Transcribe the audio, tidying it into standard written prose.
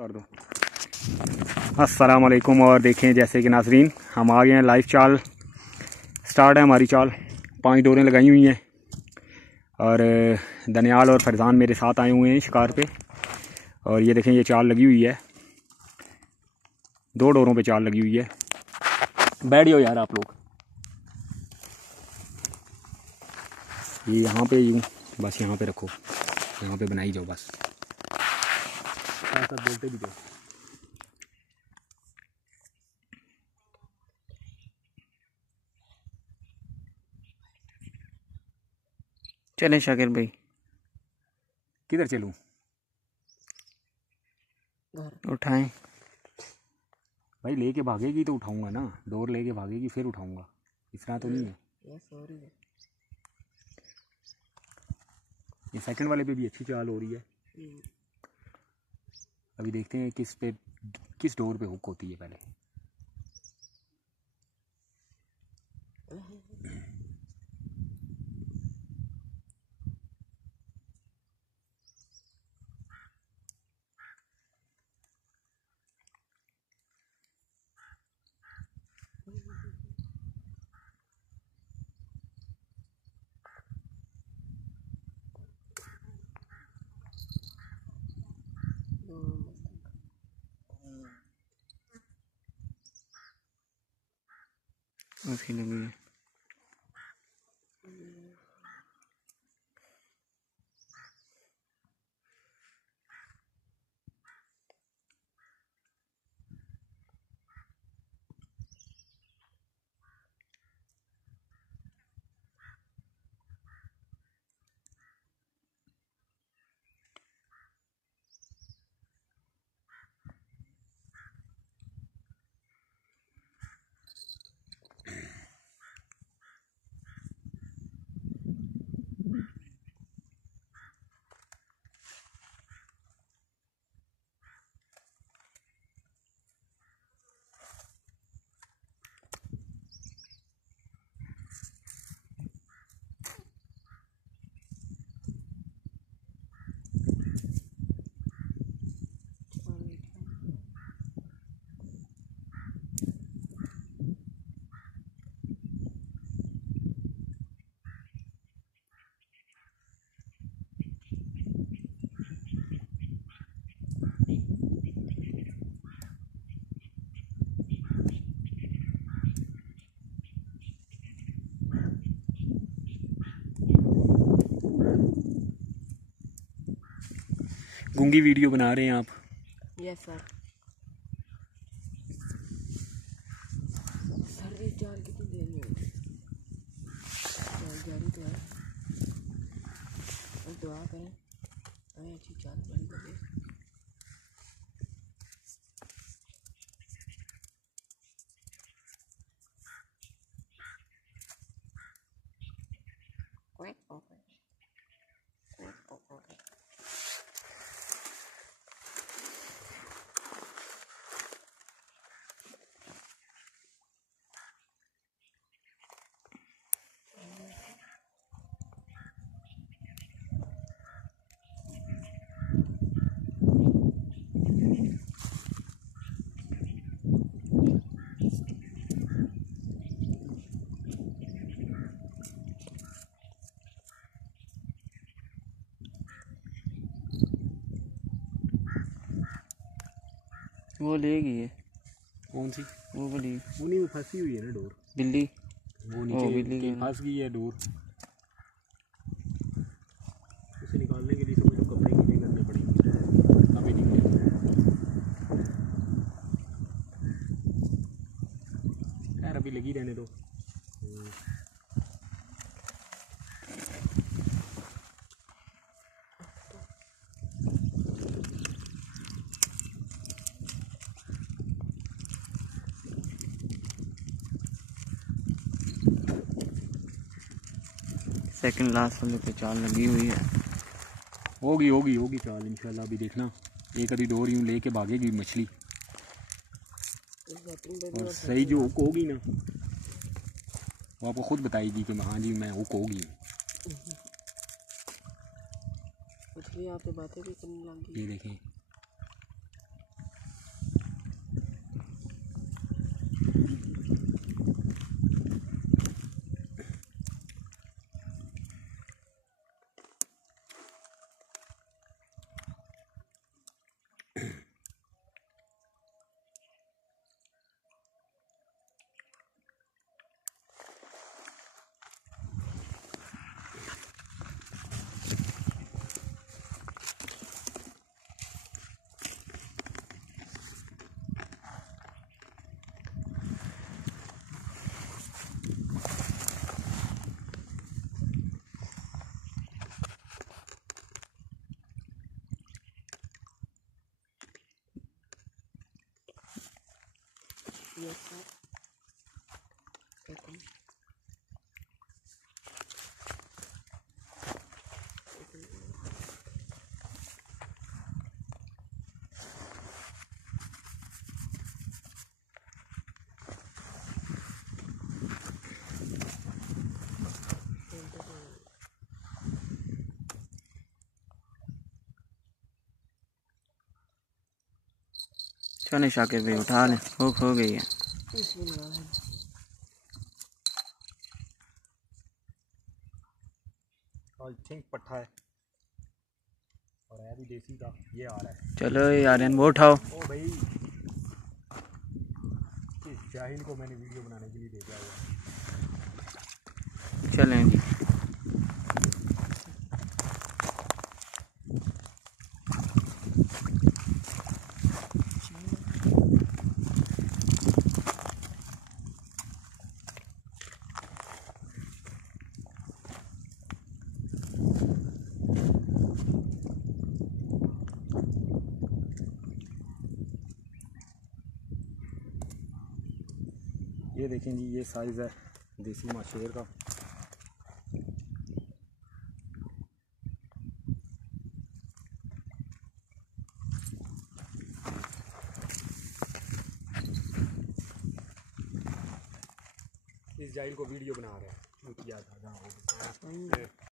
कर दो। अस्सलाम वालेकुम। और देखें जैसे कि नाजरीन हम आ गए हैं, लाइव चाल स्टार्ट है हमारी चाल। 5 डोरें लगाई हुई हैं और दनियाल और फरजान मेरे साथ आए हुए हैं शिकार पे। और ये देखें ये चाल लगी हुई है, 2 डोरों पे चाल लगी हुई है। बैठ जाओ यार आप लोग, ये यहाँ पे यूँ बस यहाँ पे रखो, यहाँ पे बनाई जाओ बस, साथ साथ बोलते भी जाओ। चलें शाकिर भाई, किधर चलूँ? उठाएं भाई लेके भागेगी तो उठाऊंगा ना, डोर लेके भागेगी फिर उठाऊंगा, इस तरह तो नहीं है। ये सेकंड वाले पे भी अच्छी चाल हो रही है। अभी देखते हैं किस डोर पे हुक होती है पहले। उसकी लगी है। गूंगी वीडियो बना रहे हैं आप? Yes sir. सर इस जाल कितनी देर में होगी? जारी तो है, और दुआ करें हमें अच्छी चाल बड़ी लगे। वो लेगी है। कौन सी? वो वाली वो नहीं, वो फंसी हुई है ना डोर, बिल्ली। वो ओ, नीचे बिल्ली फंस गई है डोर। उसे निकालने के लिए समझो कपड़े गीले करने पड़ेंगे, अभी निकले। यार अभी लगी रहने दो। सेकंड लास्ट वाले पे चाल लगी हुई है। होगी चाल इंशाल्लाह। अभी देखना एक आधी डोर यूँ लेके भागेगी मछली, और सही जो हुक होगी ना वो आपको खुद बताएगी कि हाँ जी मैं हुक होगी। मछली आप पे बातें भी करने लग गई। ये देखें यस सर। एक चले शाकिर भाई उठा ले, हुक हो गई है। आई थिंक पट्ठा है और है भी देसी का। ये आ रहा है। चलो यार वो उठाओ। ओ भाई, इस जाहिल को मैंने वीडियो बनाने के लिए भेजा हुआ है। चलें जी। ये देखें जी, ये साइज़ है देसी माशेर का। इस जाहिल को वीडियो बना रहे हैं।